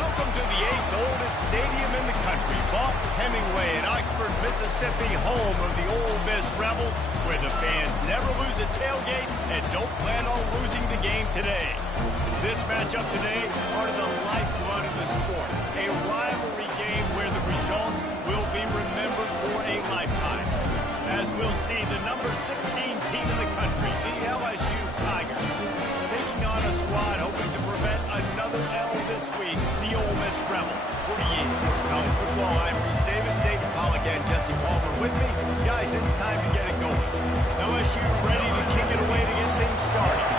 Welcome to the 8th oldest stadium in the country, Vaught Hemingway in Oxford, Mississippi, home of the Ole Miss Rebels, where the fans never lose a tailgate and don't plan on losing the game today. This matchup today is part of the lifeblood of the sport, a rivalry game where the results will be remembered for a lifetime. As we'll see, the number 16 team in the country, the LSU Tigers, taking on a squad hoping to prevent another L this week, the Ole Miss Rebels. For the East Coast College Football, I'm Reese Davis, David Pollack, and Jesse Palmer with me. Guys, it's time to get it going. LSU ready to kick it away to get things started.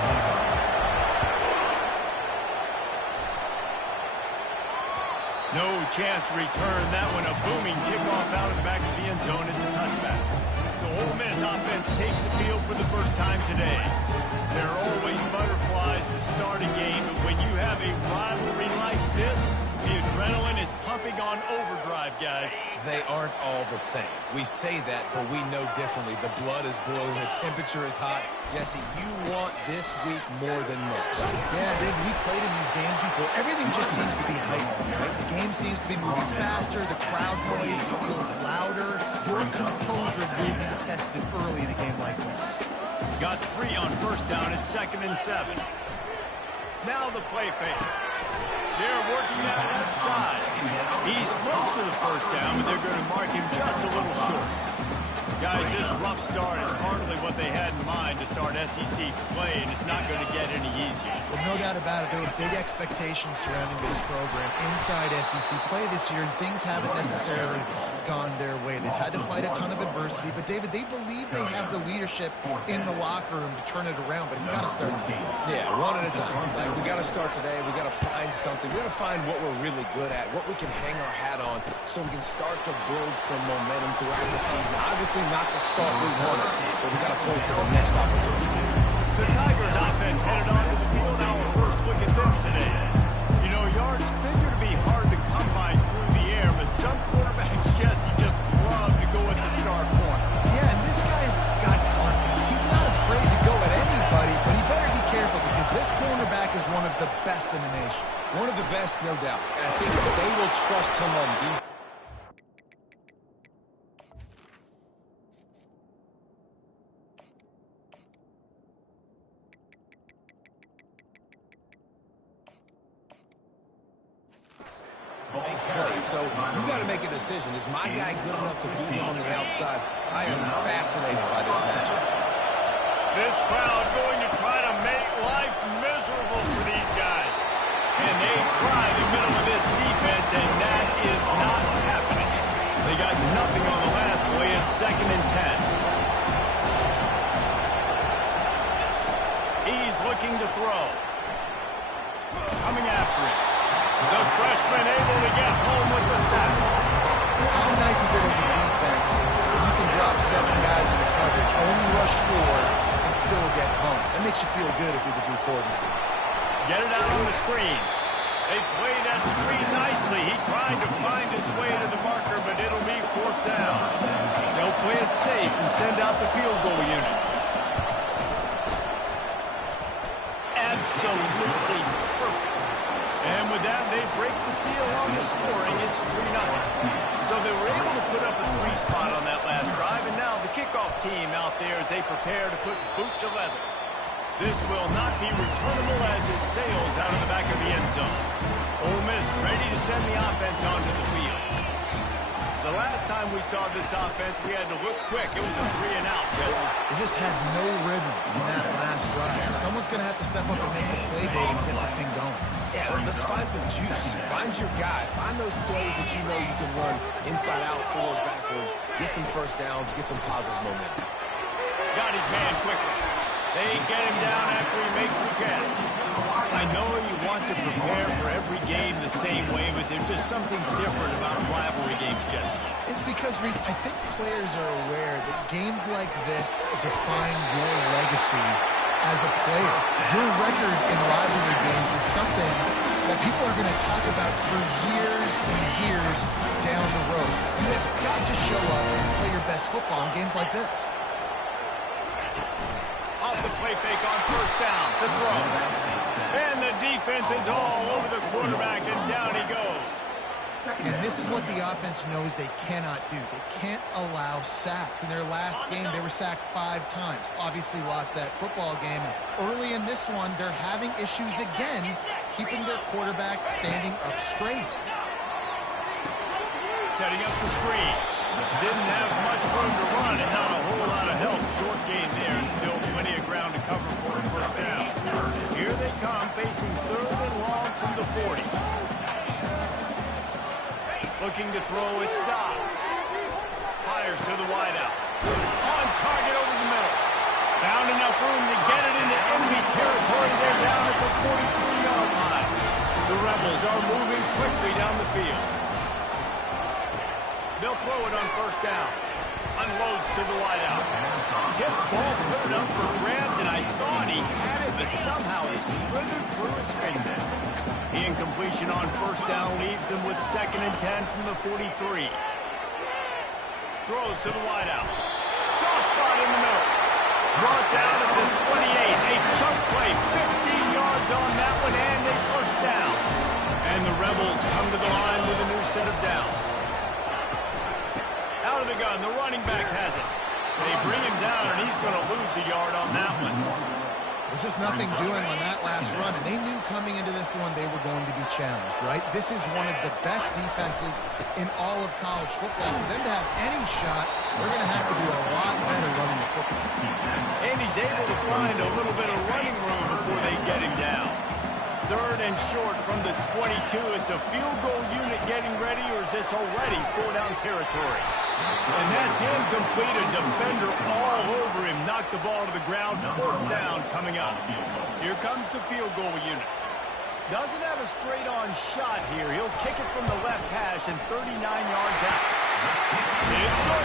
No chance to return that one. A booming kickoff out of the back of the end zone. It's a touchback. So Ole Miss offense takes the field for the first time today. There are always butterflies to start a game, but when you have a rivalry like this, the adrenaline is pumping on overdrive, guys. They aren't all the same. We say that, but we know differently. The blood is boiling. The temperature is hot. Jesse, you want this week more than most. Yeah, David, we played in these games before. Everything just seems to be heightened, right? The game seems to be moving faster. The crowd noise feels louder. Your composure will be tested early in a game like this. Got 3 on first down at 2nd and 7. Now the play fake. They're working that left side. He's close to the first down, but they're going to mark him just a little short. Guys, this rough start is hardly what they had in mind to start SEC play, and it's not going to get any easier. Well, no doubt about it. There were big expectations surrounding this program inside SEC play this year, and things haven't necessarily gone their way. They've had to fight a ton of adversity, but David, they believe they have the leadership in the locker room to turn it around, but it's got to start today. Yeah, one at a time. Like, we got to start today. We got to find something. We got to find what we're really good at, what we can hang our hat on, so we can start to build some momentum throughout the season. Obviously, not the start we wanted, but we got to pull it to the next opportunity. The Tigers offense headed onto the field. Now our first look at them today. You know, yards figure to be hard to come by through the air, but some quarterbacks, Jesse, just love to go at the star corner. Yeah, and this guy's got confidence. He's not afraid to go at anybody, but he better be careful because this cornerback is one of the best in the nation. One of the best, no doubt. And I think they will trust him on defense. So you got to make a decision. Is my guy good enough to beat him on the outside? I am fascinated by this matchup. This crowd going to try to make life miserable for these guys. And they try the middle of this defense, and that is not happening. They got nothing on the last play. It's 2nd and 10. He's looking to throw. Coming after it. The freshman able to get home with the sack. How nice is it as a defense when you can drop 7 guys into coverage, only rush 4, and still get home? That makes you feel good if you're the D coordinator. Get it out on the screen. They play that screen nicely. He tried to find his way to the marker, but it'll be 4th down. They'll play it safe and send out the field goal unit. Absolutely perfect. And with that, they break the seal on the scoring. It's 3-0. So they were able to put up a 3 spot on that last drive, and now the kickoff team out there as they prepare to put boot to leather. This will not be returnable as it sails out of the back of the end zone. Ole Miss ready to send the offense onto the field. The last time we saw this offense, we had to look quick. It was a 3-and-out, Jesse. They just had no rhythm in that last drive. So someone's going to have to step up and make a play, Dave, and get this thing going. Yeah, let's find some juice. Find your guy. Find those plays that you know you can run inside out, forward, backwards. Get some first downs. Get some positive momentum. Got his man quickly. They get him down after he makes the catch. I know you want to prepare for every game the same way, but there's just something different about rivalry games, Jesse. It's because, Reese, I think players are aware that games like this define your legacy as a player. Your record in rivalry games is something that people are going to talk about for years and years down the road. You have got to show up and play your best football in games like this. Off the play fake on first down. The throw. And the defense is all over the quarterback, and down he goes. And this is what the offense knows they cannot do. They can't allow sacks. In their last game, they were sacked 5 times. Obviously lost that football game. Early in this one, they're having issues again, keeping their quarterback standing up straight. Setting up the screen. Didn't have much room to run and not a whole lot of help. Short gain there and still plenty of ground to cover for a first down. Here they come, facing 3rd and long from the 40. Looking to throw, it's Dobbs. Fires to the wideout. On target over the middle. Found enough room to get it into enemy territory. They're down at the 43-yard line. The Rebels are moving quickly down the field. They'll throw it on first down. Unloads to the wideout. Tip ball, put it up for grabs, and I thought he had it, but somehow he slithered through his finger. The incompletion on first down leaves him with 2nd and 10 from the 43. Throws to the wideout. Soft spot in the middle. Brought down at the 28. A chunk play, 15 yards on that one, and a first down. And the Rebels come to the line with a new set of downs. Out of the gun, the running back has it. They bring him down, and he's going to lose a yard on that one. There's just nothing doing on that last run, and they knew coming into this one they were going to be challenged, right? This is one of the best defenses in all of college football. For them to have any shot, they're going to have to do a lot better running the football. And he's able to find a little bit of running room before they get him down. 3rd and short from the 22. Is the field goal unit getting ready, or is this already 4-down territory? And that's incomplete. A defender all over him. Knocked the ball to the ground. 4th down coming up. Here comes the field goal unit. Doesn't have a straight-on shot here. He'll kick it from the left hash and 39 yards out. It's good.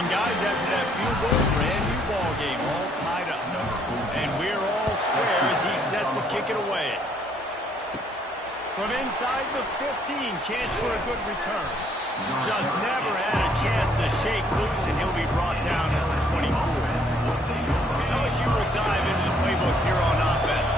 And guys, after that field goal, brand new ball game, all tied up. And we're all square as he's set to kick it away. From inside the 15, chance for a good return. Just never had a chance to shake loose, and he'll be brought down at the 24. LSU will dive into the playbook here on offense.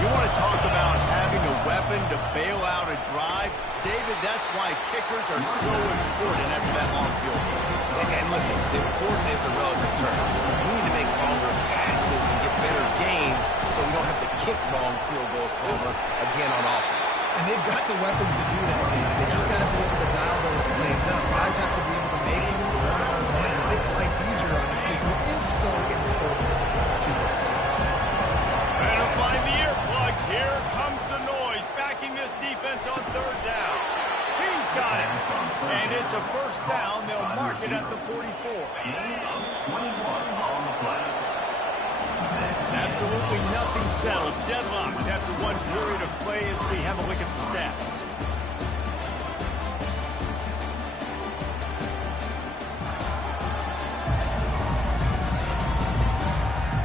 You want to talk about having a weapon to bail out a drive? David, that's why kickers are so important after that long field goal. And listen, important is a relative term. We need to make longer passes and get better gains so we don't have to kick long field goals, Palmer, again on offense. And they've got the weapons to do that, David. They just got to be able to dial those plays up. Guys have to be able to make them one-on-one to make life easier on this kid who is so important to this team. Better find the earplugs. Here comes the noise, backing this defense on 3rd down. He's got it. And it's a first down. They'll mark it at the 44. Absolutely nothing settled. Deadlocked after one period of play as we have a look at the stats.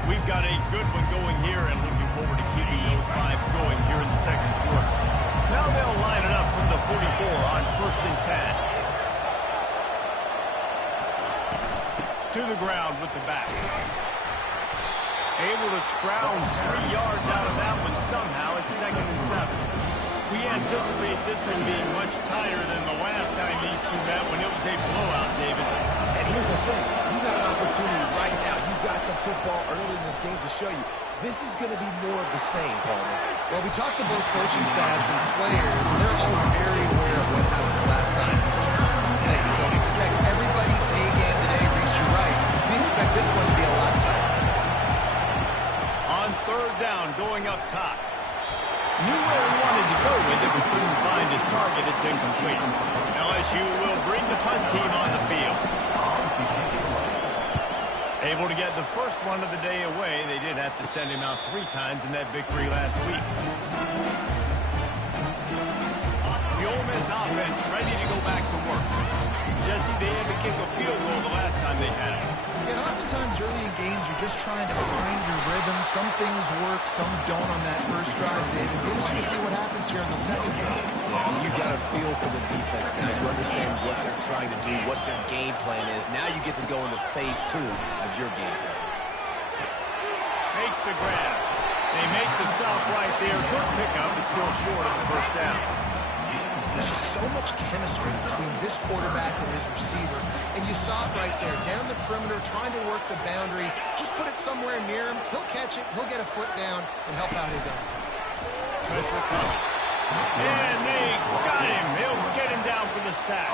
We've got a good one going here and looking forward to keeping those vibes going here in the 2nd quarter. Now they'll line it up from the 44 on 1st and 10. To the ground with the back. Able to scrounge 3 yards out of that one somehow. It's 2nd and 7. We anticipate this one being much tighter than the last time these two met when it was a blowout, David. And here's the thing. You got an opportunity right now. You got the football early in this game to show you. This is going to be more of the same, Palmer. Well, we talked to both coaching staffs and players, and they're all very aware of what happened the last time these two teams played. So we expect everybody's A game today. Reese, you're right. We expect this one to be a lot tighter. On 3rd down, going up top. Knew where he wanted to go with it, but couldn't find his target. It's incomplete. LSU will bring the punt team on the field. Able to get the first one of the day away. They did have to send him out 3 times in that victory last week. The Ole Miss offense ready to go back to work. Jesse, they had to kick a field goal the last time they had it. And oftentimes early in games, you're just trying to find your rhythm. Some things work, some don't on that first drive, David. We're just going to see what happens here on the 2nd drive. Yeah, you got a feel for the defense now. You understand what they're trying to do, what their game plan is. Now you get to go into phase 2 of your game plan. Makes the grab. They make The stop right there. Good pickup, but still short of the first down. There's just so much chemistry between this quarterback and his receiver. And you saw it right there, down the perimeter, trying to work the boundary. Just put it somewhere near him. He'll catch it. He'll get a foot down and help out his offense. Pressure coming. And they got him. He'll get him down for the sack.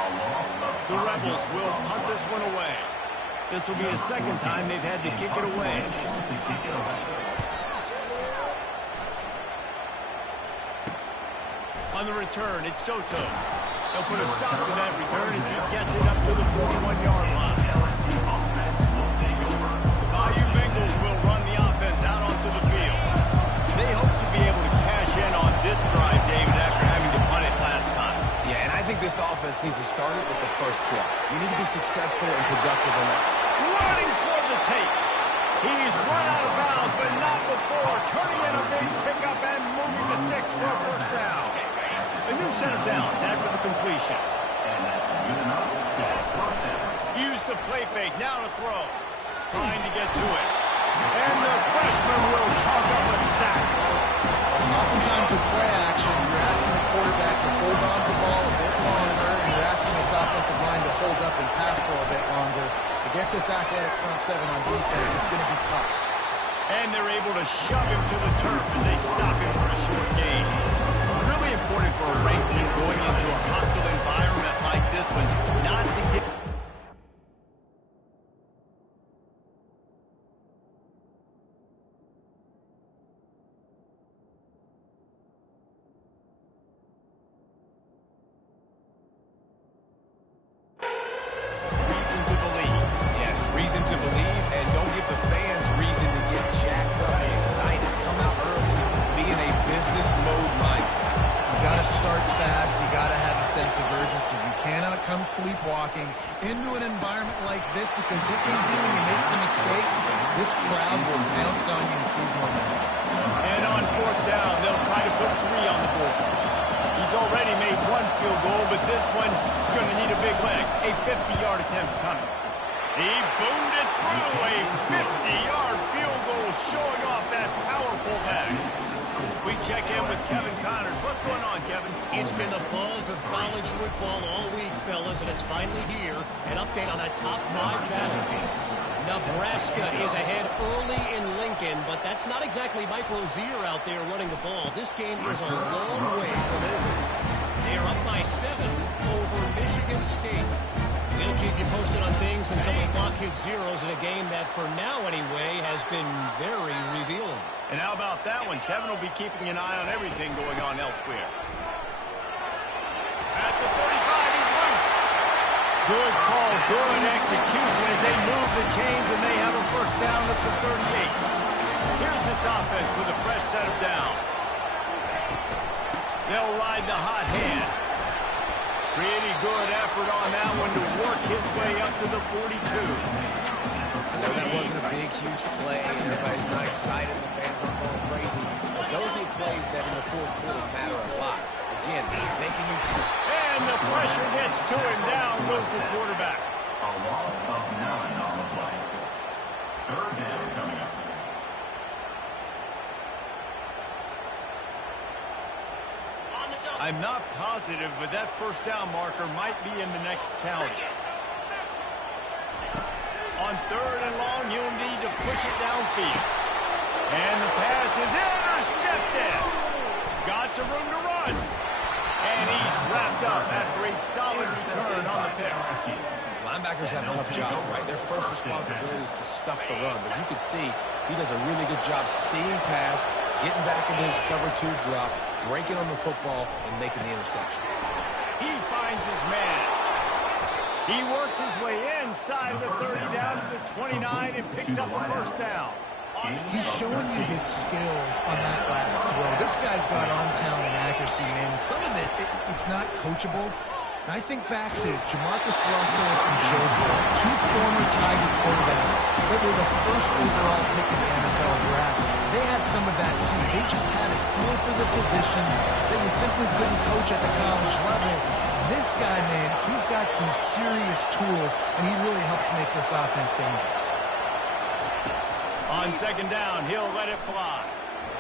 The Rebels will punt this one away. This will be the second time they've had to kick it away. On the return, it's Soto. He'll put a stop to that return as he gets it up to the 41-yard line. The Bayou Bengals will run the offense out onto the field. They hope to be able to cash in on this drive, David, after having to punt it last time. Yeah, and I think this offense needs to start it with the first play. You need to be successful and productive enough. Running toward the tape. He's run out of bounds, but not before. Turning in a big pickup and moving the sticks for a first down. A new set of downs after the completion. Use the play fake, now to throw. Trying to get to it. And the freshman will chalk up a sack. Oftentimes with play action, you're asking the quarterback to hold on to the ball a bit longer, and you're asking this offensive line to hold up and pass for a bit longer. Against this athletic front seven on defense, it's going to be tough. And they're able to shove him to the turf as they stop him for a short gain. Really important for a ranked team going into a hostile environment like this one, not to get... Reason to believe. Yes, reason to believe, and don't give the fans reason to get jacked up and excited. Come out early, be in a business mode mindset. You got to start fast. You got to have a sense of urgency. You cannot come sleepwalking into an environment like this, because it can do, when you make some mistakes, this crowd will pounce on you and seize momentum. And on fourth down, they'll try to put 3 on the board. He's already made 1 field goal, but this one is going to need a big leg. A 50-yard attempt coming. He boomed it through. A 50-yard field goal, showing off that powerful leg. We check in with Kevin Connors. What's going on, Kevin? It's been the buzz of college football all week, fellas, and it's finally here. An update on that top 5 battle. Nebraska is ahead early in Lincoln, but that's not exactly Mike Rozier out there running the ball. This game is a long way from over. They are up by 7 over Michigan State. We'll keep you posted on things until the clock hits zeros in a game that, for now anyway, has been very revealing. And how about that one? Kevin will be keeping an eye on everything going on elsewhere. At the 35, he's loose. Good call, good execution as they move the chains, and they have a first down at the 38. Here's this offense with a fresh set of downs. They'll ride the hot hand. Pretty good effort on that one to work his way up to the 42. I know that wasn't a big, huge play. Everybody's not excited. The fans aren't going crazy. But those are the plays that in the fourth quarter matter a lot. Again, making you... And the pressure gets to him. Down goes the quarterback. A loss of 9 on the play. Third down coming up. I'm not positive, but that first down marker might be in the next county. On 3rd and long, he'll need to push it downfield. And the pass is intercepted. Got some room to run. And he's wrapped up after a solid return on the pick. Linebackers have a tough job, right? Their first responsibility is to stuff the run. But you can see he does a really good job seeing pass, getting back into his cover 2 drop, breaking on the football, and making the interception. He finds his man. He works his way inside the 30 down to the 29 and picks up a first down. He's showing you his skills on that last throw. This guy's got arm talent and accuracy, man. Some of it's not coachable. And I think back to Jamarcus Russell and Joe Burrow, 2 former Tiger quarterbacks that were the first overall pick in the NFL draft. They had some of that, too. They just had a feel for the position that you simply couldn't coach at the college level. This guy, man, he's got some serious tools, and he really helps make this offense dangerous. On 2nd down, he'll let it fly.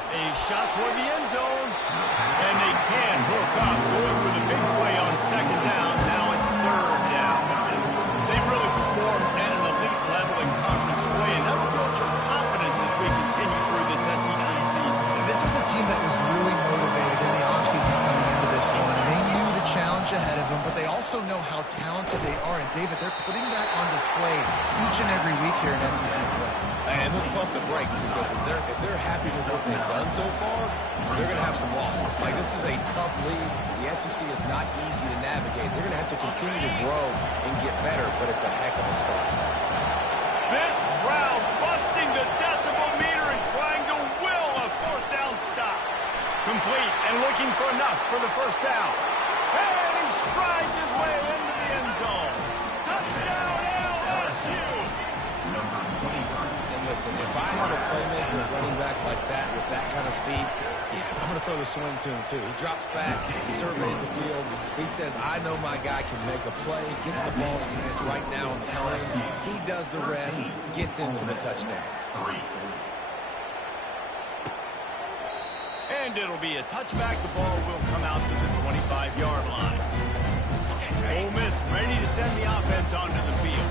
A shot toward the end zone. And they can hook up, going for the big play on second down. Now it's third down. They've really performed at an elite level in conference play, and that'll build your confidence as we continue through this SEC season. This was a team that was really motivated in the offseason coming into this one. They knew the challenge ahead of them, but they also know how talented they are. And, David, they're putting that on display each and every week here in SEC play. And let's pump the brakes, because if they're happy with what they've done so far, they're going to have some losses. Like, this is a tough league. The SEC is not easy to navigate. They're going to have to continue to grow and get better, but it's a heck of a start. This crowd busting the decibel meter and trying to will a fourth down stop. Complete and looking for enough for the first down. And he strides his way into the end zone. Touchdown, LSU! Number 23. And listen, if I have a playmaker at running back like that with that kind of speed, yeah, I'm going to throw the swing to him too. He drops back, surveys the field. He says, I know my guy can make a play, gets the ball in his hands right now on the swing. He does the rest, gets in for the touchdown. 3. And it'll be a touchback. The ball will come out to the 25-yard line. Ole Miss ready to send the offense onto the field.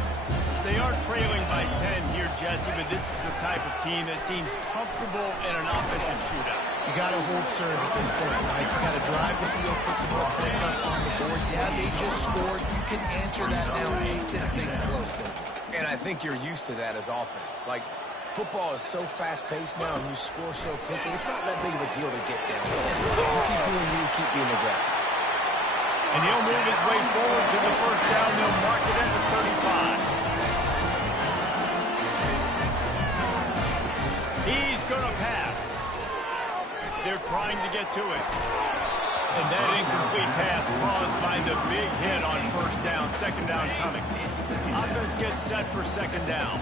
They are trailing by 10 here, Jesse, but this is the type of team that seems comfortable in an offensive shootout. You got to hold serve at this point, right? You got to drive the field, put some more points up on the board. Yeah, they just scored. You can answer that now and keep this thing close. And I think you're used to that as offense. Like, football is so fast-paced now, and you score so quickly. It's not that big of a deal to get down. You keep being you, keep being aggressive. And he'll move his way forward to the first down. They'll mark it at the 35. He's going to pass. They're trying to get to it. And that incomplete pass caused by the big hit on first down. Second down coming. Offense gets set for second down.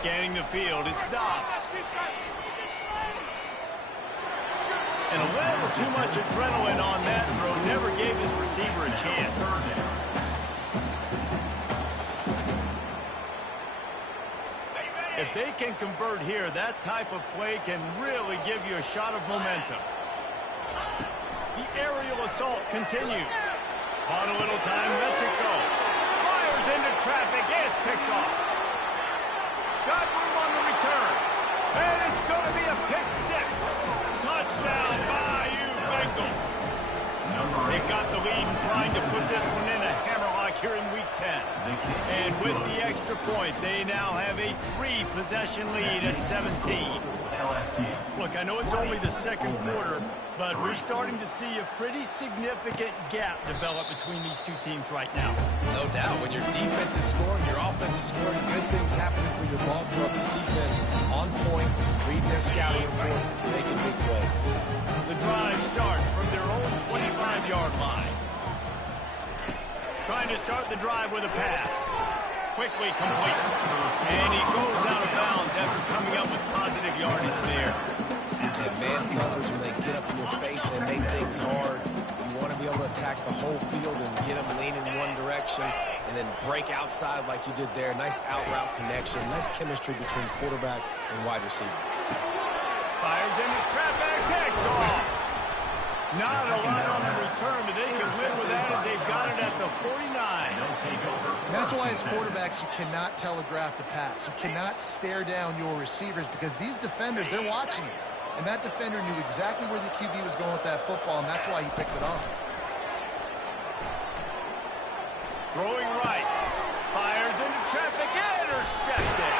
Scanning the field. It's stopped. And a little too much adrenaline on that throw. Never gave his receiver a chance. If they can convert here, that type of play can really give you a shot of momentum. The aerial assault continues. On a little time, lets it go. Fires into traffic, and it's picked off. Got room on the return. And it's going to be a pick six. Touchdown by you, Bengals. They've got the lead and trying to put this one in a hammerlock here in Week 10. And with the extra point, they now have a 3-possession lead at 17. Look, I know it's only the second quarter, but we're starting to see a pretty significant gap develop between these two teams right now. No doubt. When your defense is scoring, your offense is scoring, good things happening for your ball club. This defense on point, reading their scouting report, making big plays. The drive starts from their own 25-yard line. Trying to start the drive with a pass. Quickly complete. And he goes out of bounds after coming up with positive yardage there. And man coverage, when they get up in your face, they make things hard. You want to be able to attack the whole field and get them leaning in one direction and then break outside like you did there. Nice out route connection. Nice chemistry between quarterback and wide receiver. Fires into traffic. Takes off. Not a lot on the return, but they can live with that as they've got it at the 49. And that's why as quarterbacks you cannot telegraph the pass. You cannot stare down your receivers because these defenders, they're watching you. And that defender knew exactly where the QB was going with that football, and that's why he picked it off. Throwing right. Fires into traffic. Intercepted.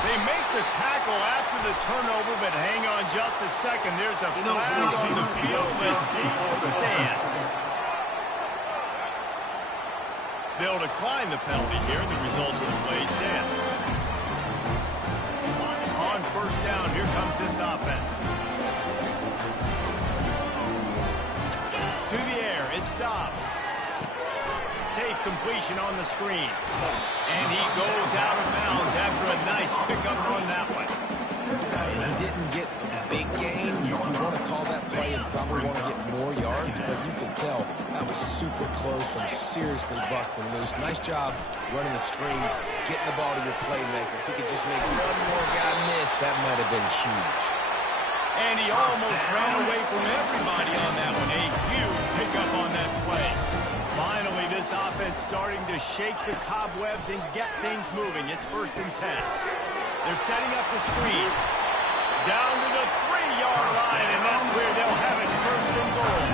They make the tackle after the turnover, but hang on just a second. There's a flag on the field. Let's see what stands. They'll decline the penalty here. The result of the play stands. On first down, here comes this offense. To the air, it's Dobbs. Safe completion on the screen. And he goes out of bounds after a nice pickup on that one. He didn't get a big gain. You want to call that play and probably want to get more yards, but you can tell That was super close from seriously busting loose. Nice job running the screen, getting the ball to your playmaker. If he could just make one more guy miss, that might have been huge. And he almost ran away from everybody on that one. A huge pickup on that play. Finally, this offense starting to shake the cobwebs and get things moving. It's 1st and 10. They're setting up the screen. Down to the 3-yard line, and that's where they'll have it 1st and goal.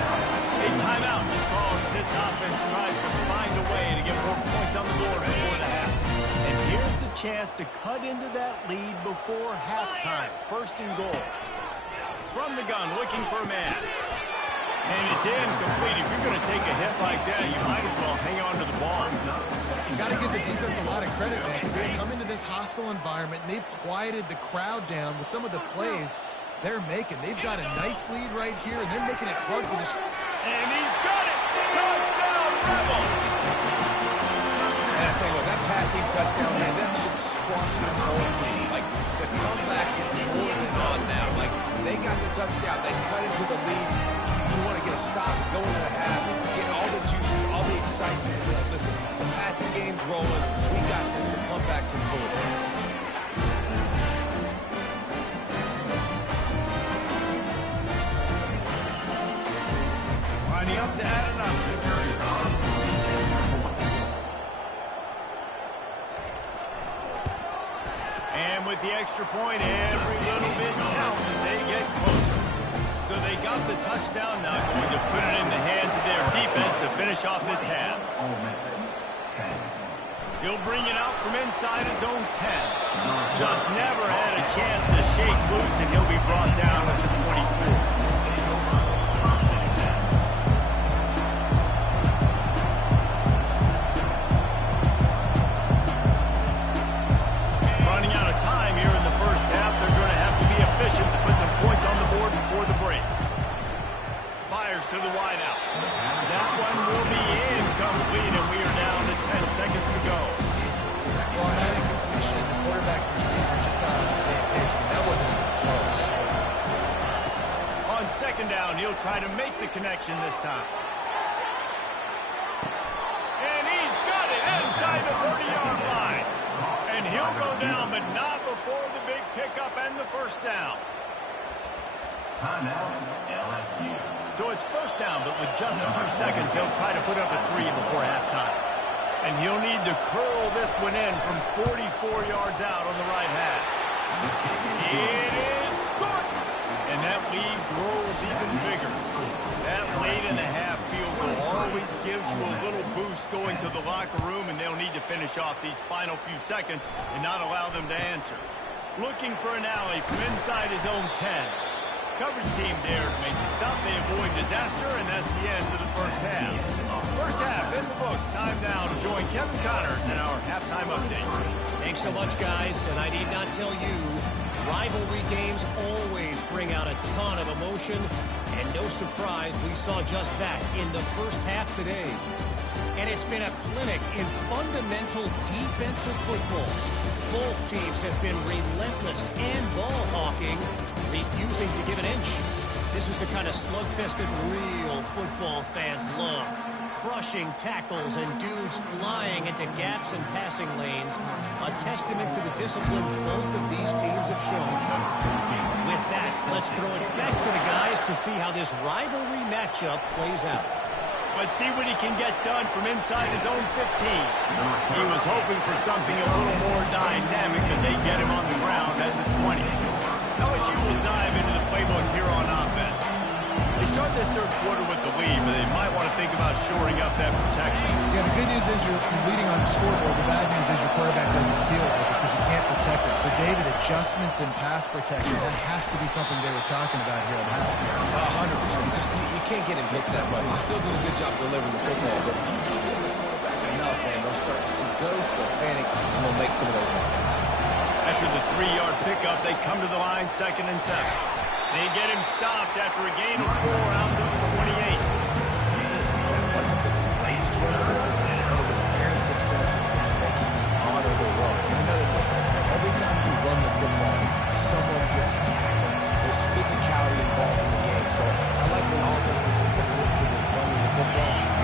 A timeout is called as this offense tries to find a way to get more points on the board before the half. And here's the chance to cut into that lead before halftime. 1st and goal. From the gun, looking for a man. And it's incomplete. If you're going to take a hit like that, you might as well hang on to the ball. You got to give the defense a lot of credit, man, because they've come into this hostile environment, and they've quieted the crowd down with some of the plays they're making. They've got a nice lead right here, and they're making it hard for this. And he's got it! Touchdown, Rebel! And I tell you what, that passing touchdown, man, that should spark this whole team. Like, the comeback is more than on now. Like, they got the touchdown. They cut into the lead. You want to get a stop, go into the half, get all the juices, all the excitement. Like, listen, the passing game's rolling. We got this. The comeback's in full effect. Winding up to add another. And with the extra point, every little bit counts as they get closer. So they got the touchdown, now going to put it in the hands of their defense to finish off this half. Ole Miss 10. He'll bring it out from inside his own 10. Just never had a chance to shake loose, and he'll be brought down at the 24. To put some points on the board before the break. Fires to the wideout. That one will be incomplete, and we are down to 10 seconds to go. Well, on that incompletion, the quarterback and receiver just not on the same page. I mean, that wasn't even close. On 2nd down, he'll try to make the connection this time. And he's got it inside the 30-yard line. And he'll go down, but not before the big pickup and the 1st down. Timeout, LSU. So it's 1st down, but with just a few seconds, they'll try to put up a 3 before halftime. And he'll need to curl this one in from 44 yards out on the right hash. It is good! And that lead grows even bigger. That late in the half field goal always gives you a little boost going to the locker room, and they'll need to finish off these final few seconds and not allow them to answer. Looking for an alley from inside his own 10. Coverage team there to make the stop. They avoid disaster, and that's the end of the 1st half. 1st half in the books. Time now to join Kevin Connors in our halftime update. Thanks so much, guys. And I need not tell you, rivalry games always bring out a ton of emotion. And no surprise, we saw just that in the 1st half today. And it's been a clinic in fundamental defensive football. Both teams have been relentless and ball hawking, refusing to give an inch. This is the kind of slugfest that real football fans love. Crushing tackles and dudes flying into gaps and passing lanes. A testament to the discipline both of these teams have shown. With that, let's throw it back to the guys to see how this rivalry matchup plays out. Let's see what he can get done from inside his own 15. He was hoping for something a little more dynamic, but they get him on the ground at the 20. LSU will dive into the playbook here on offense. They start this 3rd quarter with the lead, but they might want to think about shoring up that protection. Yeah, the good news is you're leading on the scoreboard. The bad news is your quarterback doesn't feel like it because you can't protect him. So, David, adjustments in pass protection, that has to be something they were talking about here at halftime. 100%. Just, you can't get him hit that much. He's still doing a good job delivering the football, but if you hit the quarterback enough, man, they'll start to see ghosts, they'll panic, and they'll make some of those mistakes. After the 3-yard pickup, they come to the line 2nd and 7. They get him stopped after a gain of 4 out to the 28. Listen, that wasn't the greatest run, but it was very successful in making me honor the run. And another thing, every time you run the football, someone gets tackled. There's physicality involved in the game. So I like when offenses commit to the running the football.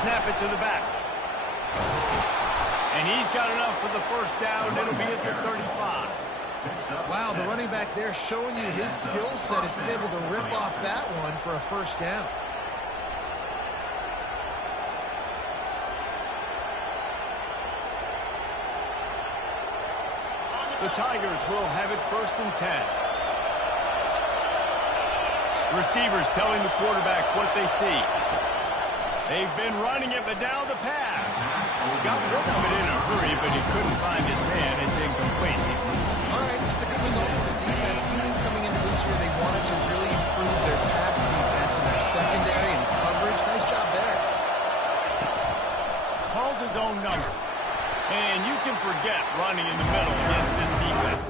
Snap it to the back. And he's got enough for the first down. It'll be at the 35. Wow, the running back there showing you his skill set as he's able to rip off that one for a first down. The Tigers will have it 1st and 10. Receivers telling the quarterback what they see. They've been running it, but now the pass. Got rid of it in a hurry, but he couldn't find his man. It's incomplete. All right, it's a good result for the defense. Coming into this year, they wanted to really improve their pass defense and their secondary and coverage. Nice job there. Calls his own number. And you can forget running in the middle against this defense.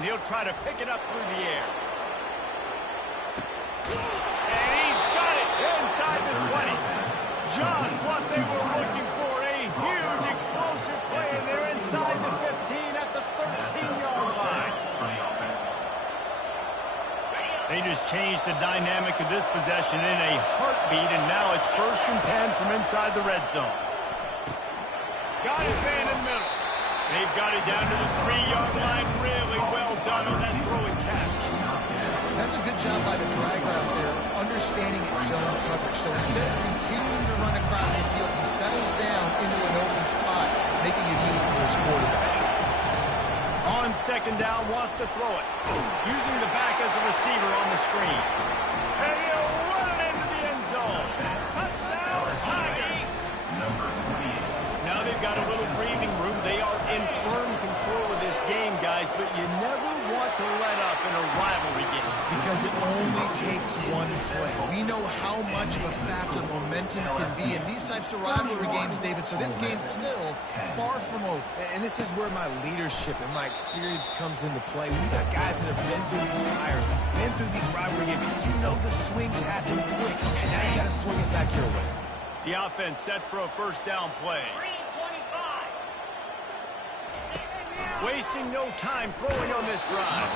He'll try to pick it up through the air. And he's got it inside the 20. Just what they were looking for. A huge explosive play, and they're inside the 15 at the 13-yard line. They just changed the dynamic of this possession in a heartbeat, and now it's 1st and 10 from inside the red zone. Got his man in the middle. They've got it down to the 3-yard line. Really well done on that throw and catch. That's a good job by the dragger out there, understanding its zone coverage. So instead of continuing to run across the field, he settles down into an open spot, making it easy for his quarterback. On 2nd down, wants to throw it. Using the back as a receiver on the screen. And he'll run it into the end zone. Touchdown, Tigers. Now they've got a little breathing room. They are in firm control of this game, guys, but you never want to let up in a rivalry game. Because it only takes one play. We know how much of a factor momentum can be in these types of rivalry games, David, so this game's still far from over. And this is where my leadership and my experience comes into play. When you got guys that have been through these fires, been through these rivalry games, you know the swings happen quick, and now you got to swing it back your way. The offense set for a 1st down play. Wasting no time throwing on this drive.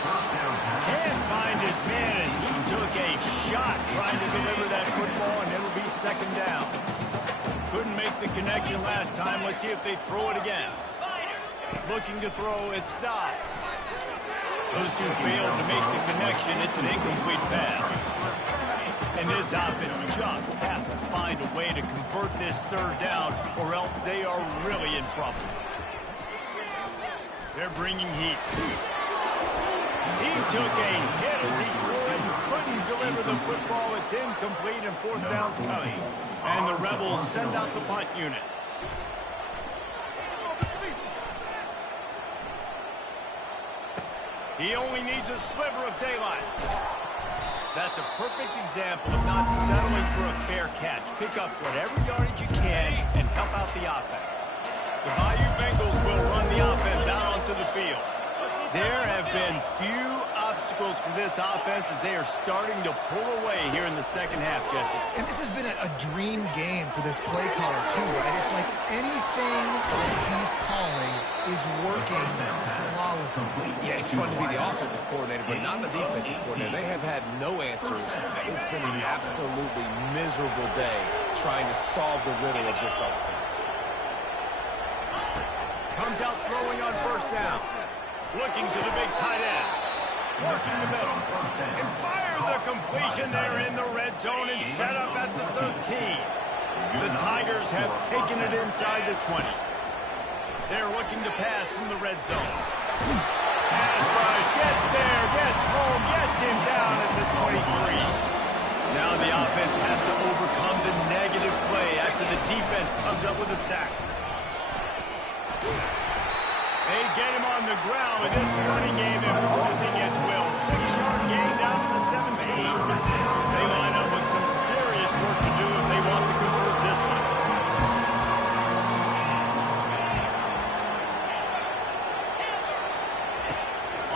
Can't find his man as he took a shot trying to deliver that football, and it'll be 2nd down. Couldn't make the connection last time. Let's see if they throw it again. Looking to throw, it's Dobbs. Those two failed to make the connection. It's an incomplete pass. And this offense just has to find a way to convert this 3rd down, or else they are really in trouble. They're bringing heat. He took a hit as he couldn't deliver the football. It's incomplete, and 4th down's coming. And the Rebels send out the punt unit. He only needs a sliver of daylight. That's a perfect example of not settling for a fair catch. Pick up whatever yardage you can and help out the offense. The Bayou Bengals will run the offense out onto the field. There have been few obstacles physicals for this offense as they are starting to pull away here in the second half, Jesse. And this has been a dream game for this play caller, too, right? It's like anything that he's calling is working flawlessly. Yeah, it's fun to be the offensive coordinator, but not the defensive coordinator. They have had no answers. It's been an absolutely miserable day trying to solve the riddle of this offense. Comes out throwing on first down. Looking to the big tight end. Working the middle. And fire the completion there in the red zone and set up at the 13. The Tigers have taken it inside the 20. They're looking to pass from the red zone. Pass rush, gets there, gets home, gets him down at the 23. Now the offense has to overcome the negative play after the defense comes up with a sack. They get him on the ground with this running game imposing its will. 6-yard gain down to the 17. They line up with some serious work to do if they want to convert this one.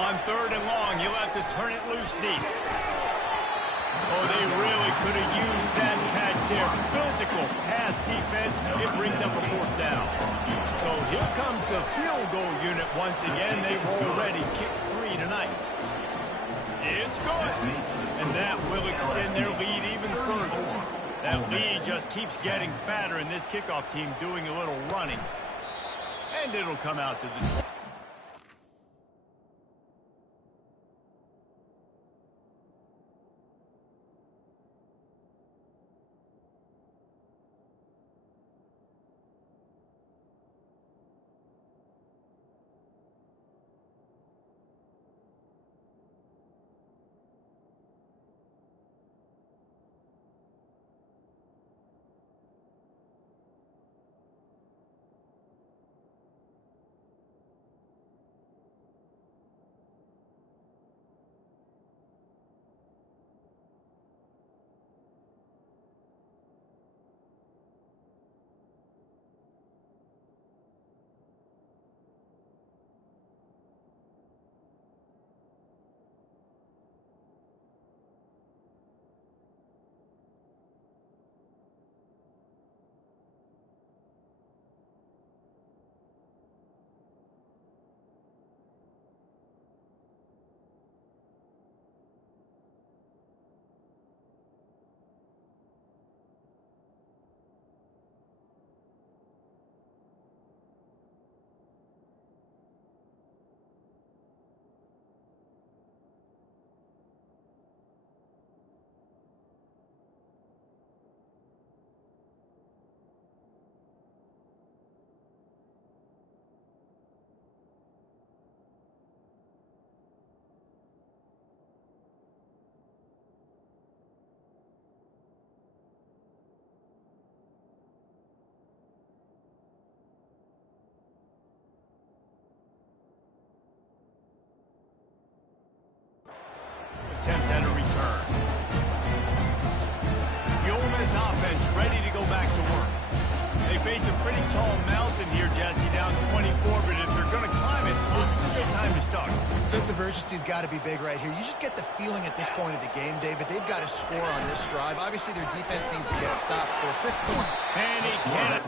On 3rd and long, he'll have to turn it loose deep. Oh, they really could have used that catch there. Physical pass defense. It brings up a 4th down. So here comes the field goal unit once again. They've already kicked 3 tonight. It's good. And that will extend their lead even further. That lead just keeps getting fatter, and this kickoff team doing a little running. And it'll come out to the... attempt at a return. The Ole Miss offense ready to go back to work. They face a pretty tall mountain here, Jesse, down 24, but if they're going to climb it, this is a good time to start. Sense of urgency's got to be big right here. You just get the feeling at this point of the game, David, they've got to score on this drive. Obviously, their defense needs to get stops, but at this point... And he can't.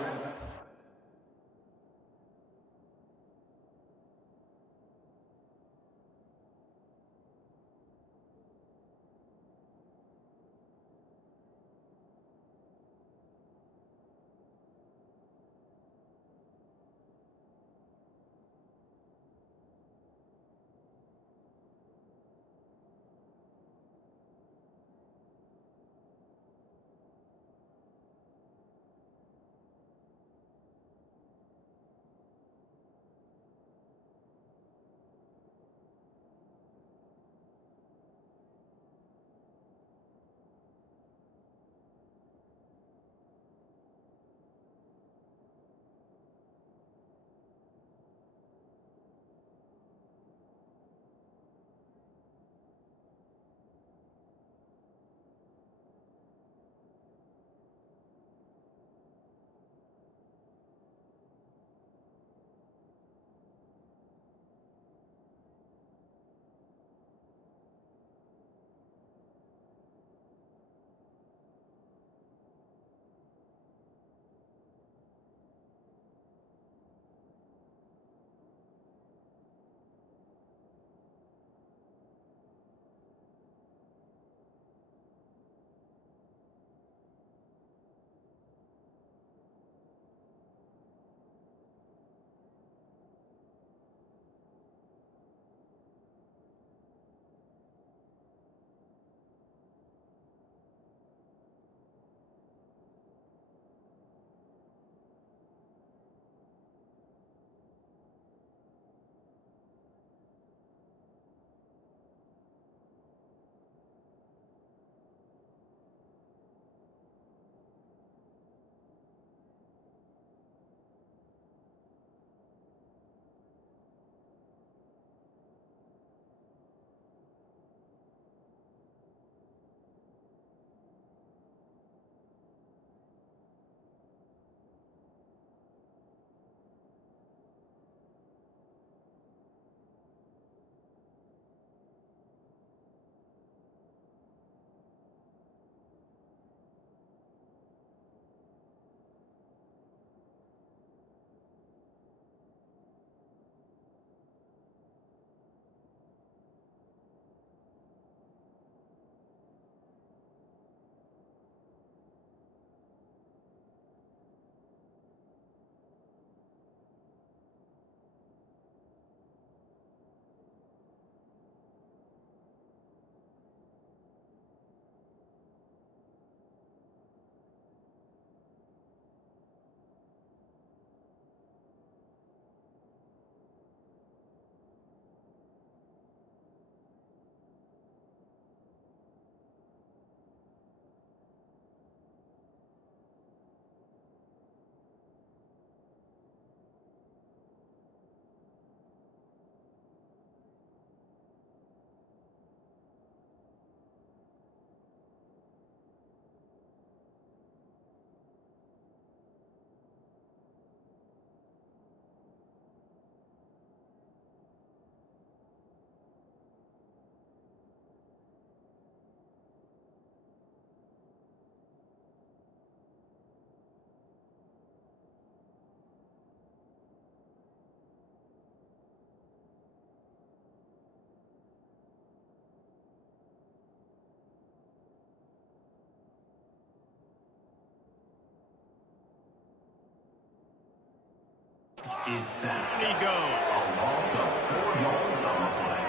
is sacked. He goes. A loss of 4 yards on the play.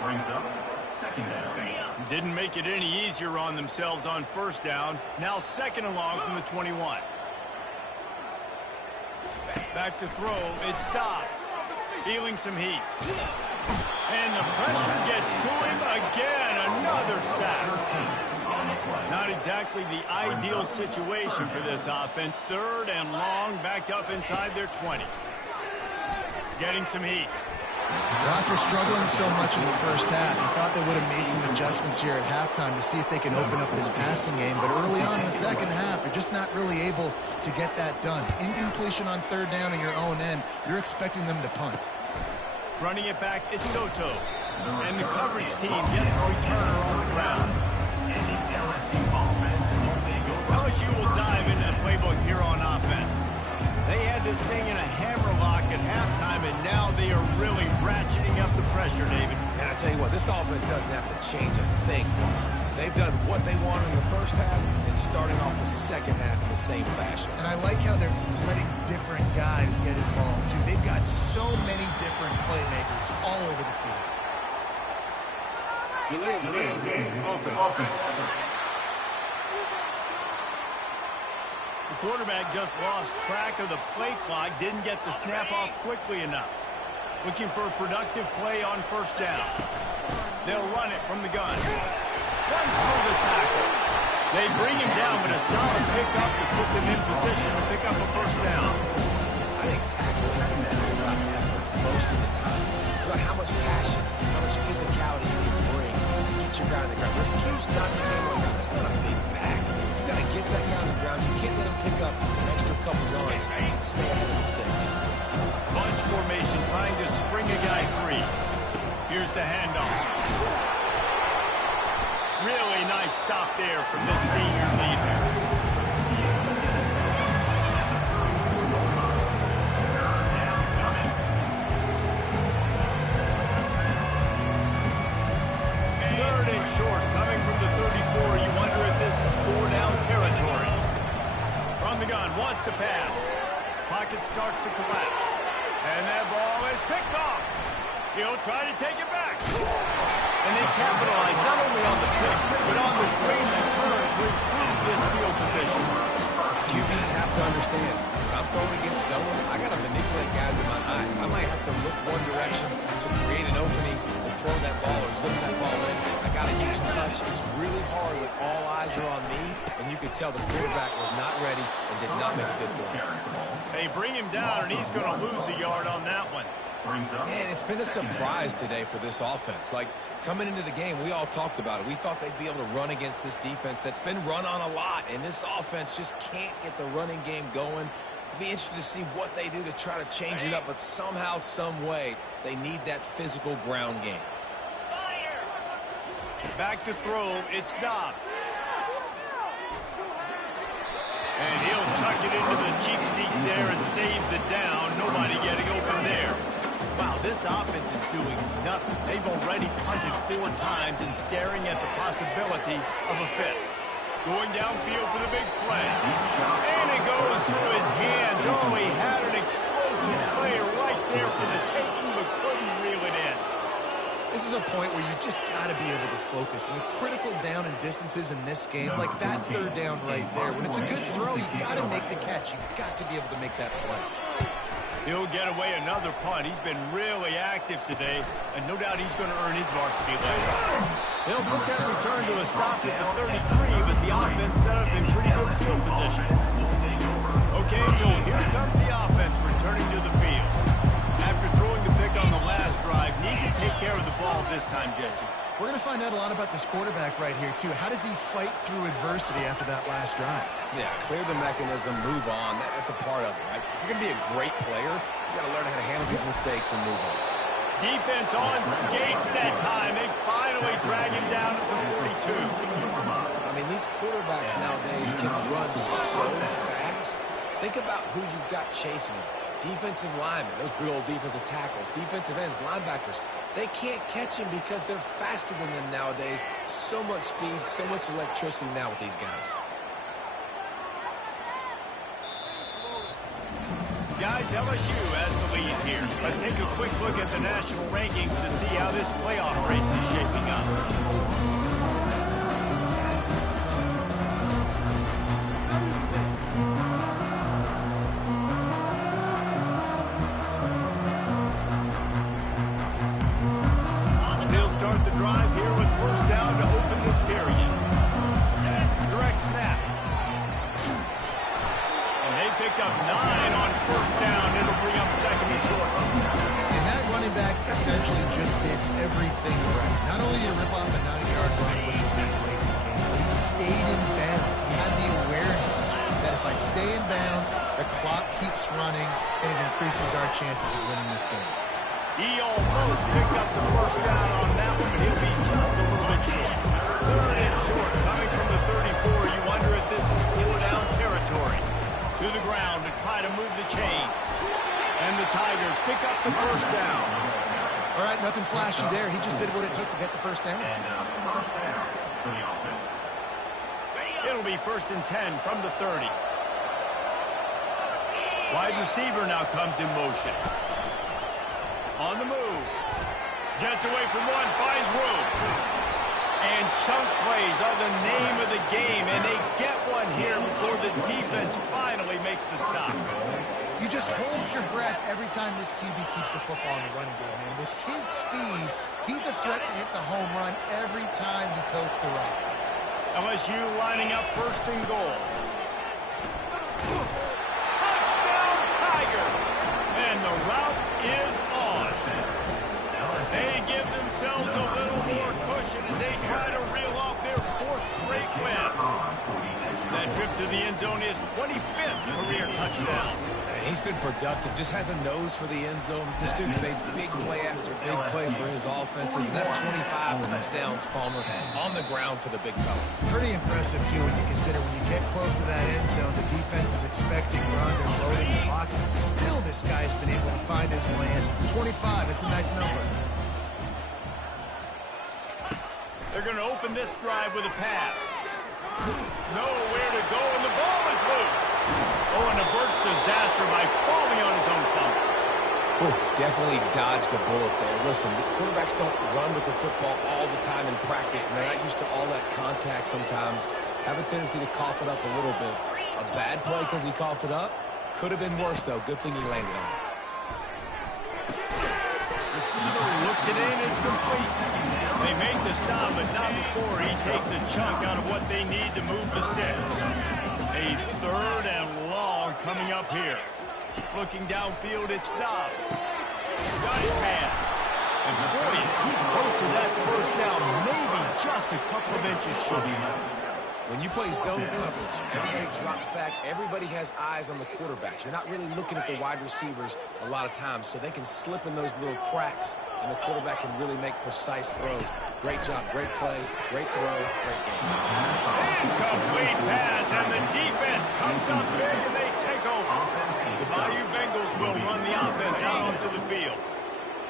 Brings up second down. Didn't make it any easier on themselves on first down. Now second and long from the 21. Back to throw. It's Dobbs. Feeling some heat. And the pressure gets to him again. Another sack. Not exactly the ideal situation for this offense. Third and long, backed up inside their 20. Getting some heat. Well, after struggling so much in the first half, you thought they would have made some adjustments here at halftime to see if they can open up this passing game. But early on in the second half, they're just not really able to get that done. Incompletion on third down in your own end, you're expecting them to punt. Running it back, it's Soto. And the coverage team gets a returner on the ground. LSU will dive into the playbook here on offense. They had this thing in a hammerlock at halftime, and now they are really ratcheting up the pressure, David. And I tell you what, this offense doesn't have to change a thing. They've done what they want in the first half and starting off the second half in the same fashion. And I like how they're letting different guys get involved, too. They've got so many different playmakers all over the field. The quarterback just lost track of the play clock, didn't get the snap off quickly enough. Looking for a productive play on first down. They'll run it from the gun. Runs through the tackle. They bring him down, but a solid pickup to put them in position to pick up a first down. I think tackling is about effort most of the time. It's about how much passion, how much physicality you can bring to get your guy on the ground. Refuse not to handle the ground. That's not a big back. You got to get that guy on the ground. You can't let him pick up an extra couple yards and stay ahead of the sticks. Bunch formation trying to spring a guy free. Here's the handoff. Really nice stop there from this senior leader. Third and short, coming from the 34. You wonder if this is 4-down territory. From the gun, wants to pass. Pocket starts to collapse. And that ball is picked off. He'll try to take it back. And they capitalize not only on the pick, but on the way the turn to improve this field position. QBs have to understand, when I'm throwing against zones, I got to manipulate guys in my eyes. I might have to look one direction to create an opening to throw that ball or zip that ball in. I got to use touch. It's really hard when all eyes are on me, and you could tell the quarterback was not ready and did not make a good throw. They bring him down, and he's going to lose a yard on that one. Man, it's been a surprise today for this offense. Like, coming into the game, we all talked about it. We thought they'd be able to run against this defense that's been run on a lot, and this offense just can't get the running game going. It'll be interesting to see what they do to try to change it up, but somehow, some way, they need that physical ground game. Back to throw, it's Dobbs. And he'll chuck it into the cheap seats there and save the down. Nobody getting open there. Wow, this offense is doing nothing. They've already punted 4 times and staring at the possibility of a fifth. Going downfield for the big play. And it goes through his hands. Oh, he had an explosive play right there for the taking, but couldn't reel it in. This is a point where you just got to be able to focus. And the critical down and distances in this game, like that third down right there, when it's a good throw, you got to make the catch. You've got to be able to make that play. He'll get away another punt. He's been really active today, and no doubt he's going to earn his varsity leg. They'll put that return to a stop at the 33, but the offense set up in pretty good field position. Okay, so here comes the offense returning to the field. After throwing the pick on the last drive, need to take care of the ball this time, Jesse. We're going to find out a lot about this quarterback right here, too. How does he fight through adversity after that last drive? Yeah, clear the mechanism, move on. That's a part of it, right? If you're going to be a great player, you got to learn how to handle these mistakes and move on. Defense on skates that time. They finally drag him down at the 42. I mean, these quarterbacks nowadays can run so fast. Think about who you've got chasing him. Defensive linemen, those big old defensive tackles, defensive ends, linebackers. They can't catch him because they're faster than them nowadays. So much speed, so much electricity now with these guys. Guys, LSU has the lead here. Let's take a quick look at the national rankings to see how this playoff race is shaping up. They'll start the drive here with first down to open this period. Direct snap. And they picked up 9 on first down. It'll bring up second and short. And that running back essentially just did everything right. Not only did he rip off a 9-yard run with the big late in the game, but he stayed in bounds. He had the awareness that if I stay in bounds, the clock keeps running, and it increases our chances of winning this game. He almost picked up the first down on that one, but he'll be just a little bit short. Third and short, coming from the 34. You wonder if this is 4-down territory. To the ground to try to move the chains. And the Tigers pick up the first down. All right, nothing flashy there. He just did what it took to get the first down. And first down for the offense. It'll be first and 10 from the 30. Wide receiver now comes in motion. On the move. Gets away from one, finds room. And chunk plays are the name of the game, and they get one here before the defense finally makes the stop. You just hold your breath every time this QB keeps the football in the running game, man. With his speed, he's a threat to hit the home run every time he totes the rock. LSU lining up first and goal. Touchdown, Tiger! And the route is on. They give themselves a little more cushion as they try to reel off their 4th straight win. That trip to the end zone is 25th career touchdown. He's been productive, just has a nose for the end zone. This dude's made big play after big play for his offenses, and that's 25 touchdowns, Palmer, on the ground for the big fella. Pretty impressive, too, when you consider when you get close to that end zone, the defense is expecting run, they're loading the boxes. Still, this guy's been able to find his way in. 25, it's a nice number. They're going to open this drive with a pass. Nowhere to go, and the ball is loose. Oh, and averts disaster by falling on his own fumble. Oh, definitely dodged a bullet there. Listen, the quarterbacks don't run with the football all the time in practice, and they're not used to all that contact sometimes. Have a tendency to cough it up a little bit. A bad play because he coughed it up? Could have been worse, though. Good thing he landed on it. Receiver looks it in, it's complete. They make the stop, but not before he takes a chunk out of what they need to move the sticks. A third and long coming up here. Looking downfield, it's Dobbs. Got his man. And boy, is he close to that first down, maybe just a couple of inches short. When you play zone coverage, everybody drops back. Everybody has eyes on the quarterbacks. You're not really looking at the wide receivers a lot of times, so they can slip in those little cracks, and the quarterback can really make precise throws. Great job, great play, great throw, great game. Incomplete pass, and the defense comes up big, and they take over. The Bayou Bengals will run the offense out onto the field.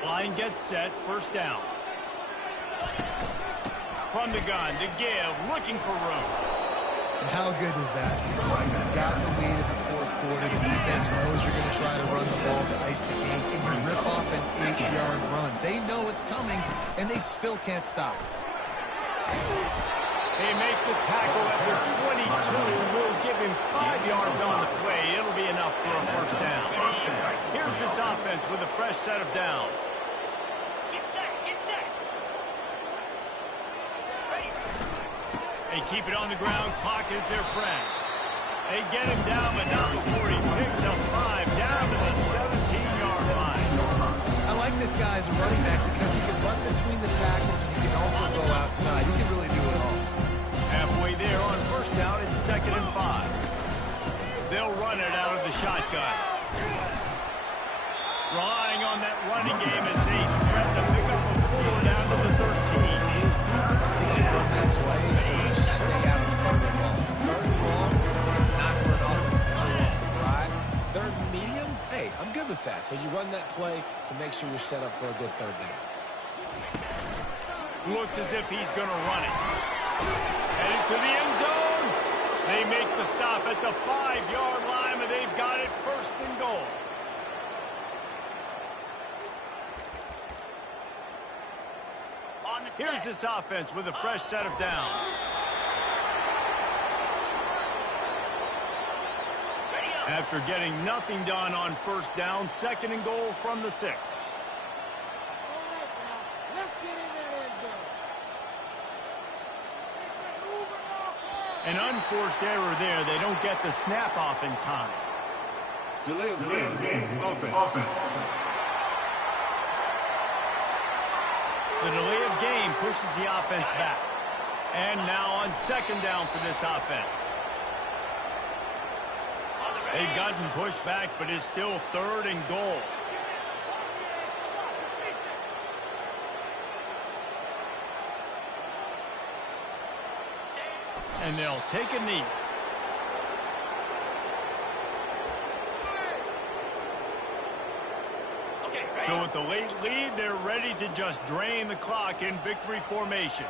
Line gets set, first down. From the gun to give, looking for room. And how good does that feel, right? You've got the lead in the 4th quarter. The defense knows you're going to try to run the ball to ice the game, and you rip off an 8-yard run. They know it's coming, and they still can't stop. They make the tackle at the 22. We'll give him 5 yards on the play. It'll be enough for a first down. Here's this offense with a fresh set of downs. They keep it on the ground. Clock is their friend. They get him down, but not before he picks up 5 down to the 17-yard line. I like this guy as a running back because he can run between the tackles and he can also go outside. He can really do it all. Halfway there on first down, it's 2nd and 5. They'll run it out of the shotgun. Relying on that running game as they threaten to pick up a 4 down to the 13. Run that play, so you stay out of 3rd and long. 3rd and long is not where an offense ever wants to thrive. 3rd and medium, hey, I'm good with that. So you run that play to make sure you're set up for a good 3rd down. Looks as if he's going to run it. Headed to the end zone. They make the stop at the 5-yard line, and they've got it 1st and goal. Here's this offense with a fresh set of downs. After getting nothing done on first down, 2nd and goal from the 6. An unforced error there. They don't get the snap off in time. Delay of game. Offense. The delay of game pushes the offense back. And now on 2nd down for this offense. They've gotten pushed back, but it's still 3rd and goal. And they'll take a knee. So with the late lead, they're ready to just drain the clock in victory formation.